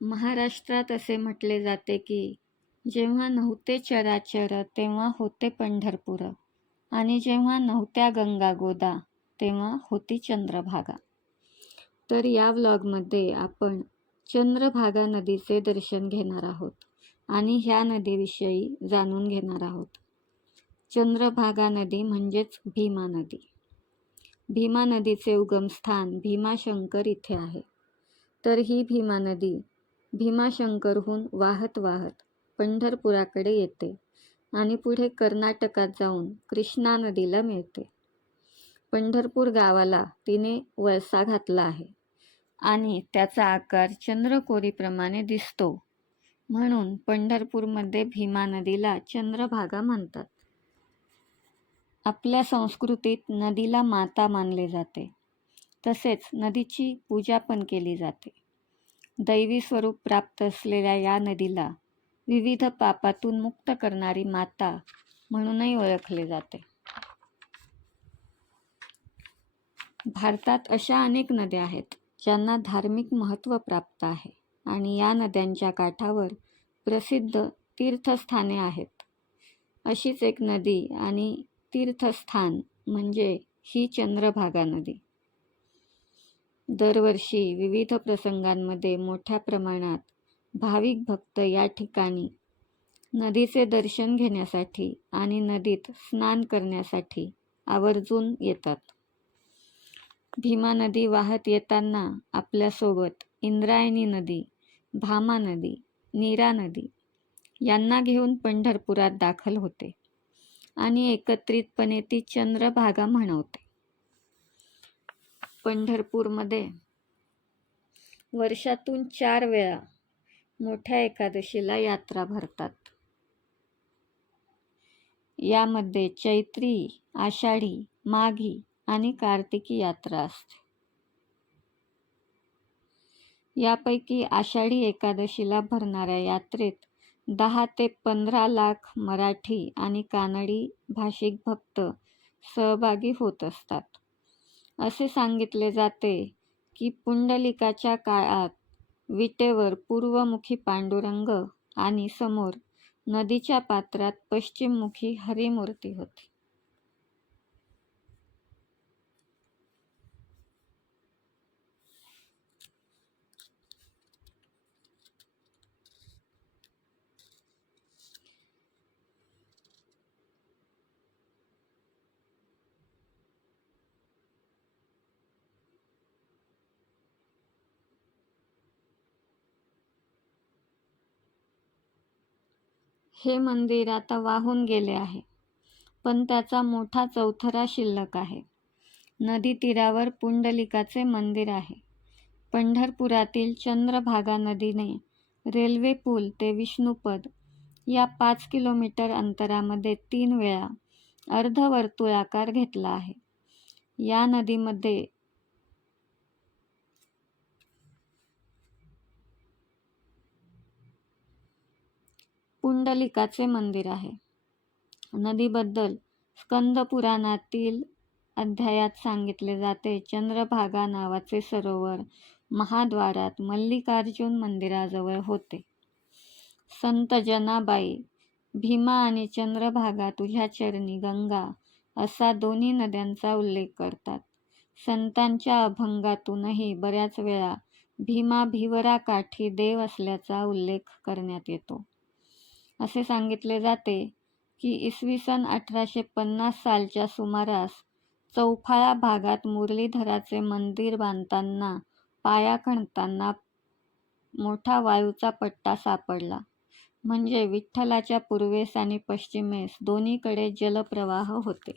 महाराष्ट्रात असे म्हटले जाते की जेव्हा नव्हते चराचर तेव्हा होते पंढरपूर. आणि जेव्हा नव्हत्या गंगा गोदा तेव्हा होती चंद्रभागा. तर या व्लॉगमध्ये आपण चंद्रभागा नदीचे दर्शन घेणार आहोत आणि ह्या नदीविषयी जाणून घेणार आहोत. चंद्रभागा नदी म्हणजेच भीमा नदी. भीमा नदीचे उगमस्थान भीमाशंकर इथे आहे. तर ही भीमा नदी भीमाशंकरहून वाहत वाहत पंढरपुराकडे येते आणि पुढे कर्नाटकात जाऊन कृष्णा नदीला मिळते. पंढरपूर गावाला तिने वळसा घातला आहे आणि त्याचा आकार चंद्रकोरीप्रमाणे दिसतो म्हणून पंढरपूरमध्ये भीमा नदीला चंद्रभागा म्हणतात. आपल्या संस्कृतीत नदीला माता मानले जाते. तसेच नदीची पूजा पण केली जाते. दैवी स्वरूप प्राप्त असलेल्या या नदीला विविध पापातून मुक्त करणारी माता म्हणूनही ओळखले जाते. भारतात अशा अनेक नद्या आहेत ज्यांना धार्मिक महत्त्व प्राप्त आहे आणि या नद्यांच्या काठावर प्रसिद्ध तीर्थस्थाने आहेत. अशीच एक नदी आणि तीर्थस्थान म्हणजे ही चंद्रभागा नदी. दरवर्षी विविध प्रसंगांमध्ये मोठ्या प्रमाणात भाविक भक्त या ठिकाणी नदीचे दर्शन घेण्यासाठी आणि नदीत स्नान करण्यासाठी आवर्जून येतात. भीमा नदी वाहत येताना आपल्यासोबत इंद्रायणी नदी भामा नदी नीरा नदी यांना घेऊन पंढरपुरात दाखल होते आणि एकत्रितपणे ती चंद्रभागा म्हणवते. पंढरपूरमध्ये. वर्षातून चार वेळा मोठ्या एकादशीला यात्रा भरतात. यामध्ये चैत्री आषाढी माघी आणि कार्तिकी यात्रा असते. यापैकी आषाढी एकादशीला भरणाऱ्या यात्रेत दहा ते पंधरा लाख मराठी आणि कानडी भाषिक भक्त सहभागी होत असतात. असे सांगितले जाते की पुंडलिकाच्या काळात विटेवर पूर्वमुखी पांडुरंग आणि समोर नदीच्या पात्रात पश्चिममुखी हरिमूर्ती होती. हे मंदिर आता वाहून गेले आहे. पण त्याचा मोठा चौथरा शिल्लक आहे. नदी तीरावर पुंडलिकाचे मंदिर आहे. पंढरपुरातील चंद्रभागा नदीने रेल्वे पूल ते विष्णुपद या पाच किलोमीटर अंतरामध्ये तीन वेळा अर्धवर्तुळाकार घेतला आहे. या नदीमध्ये पुंडलिकाचे मंदिर आहे. नदीबद्दल स्कंद पुराणातील अध्यायात सांगितले जाते. चंद्रभागा नावाचे सरोवर महाद्वारात मल्लिकार्जुन मंदिराजवळ होते. संत जनाबाई भीमा आणि चंद्रभागा तुझ्या चरणी गंगा असा दोन्ही नद्यांचा उल्लेख करतात. संतांच्या अभंगातूनही बऱ्याच वेळा भीमा भिवरा काठी देव असल्याचा उल्लेख करण्यात येतो. असे सांगितले जाते की इसवी सन अठराशे पन्नास सालच्या सुमारास चौफाळा भागात मुरलीधराचे मंदिर बांधताना पाया खणताना मोठा वाळूचा पट्टा सापडला. म्हणजे विठ्ठलाच्या पूर्वेस आणि पश्चिमेस दोन्हीकडे जलप्रवाह होते.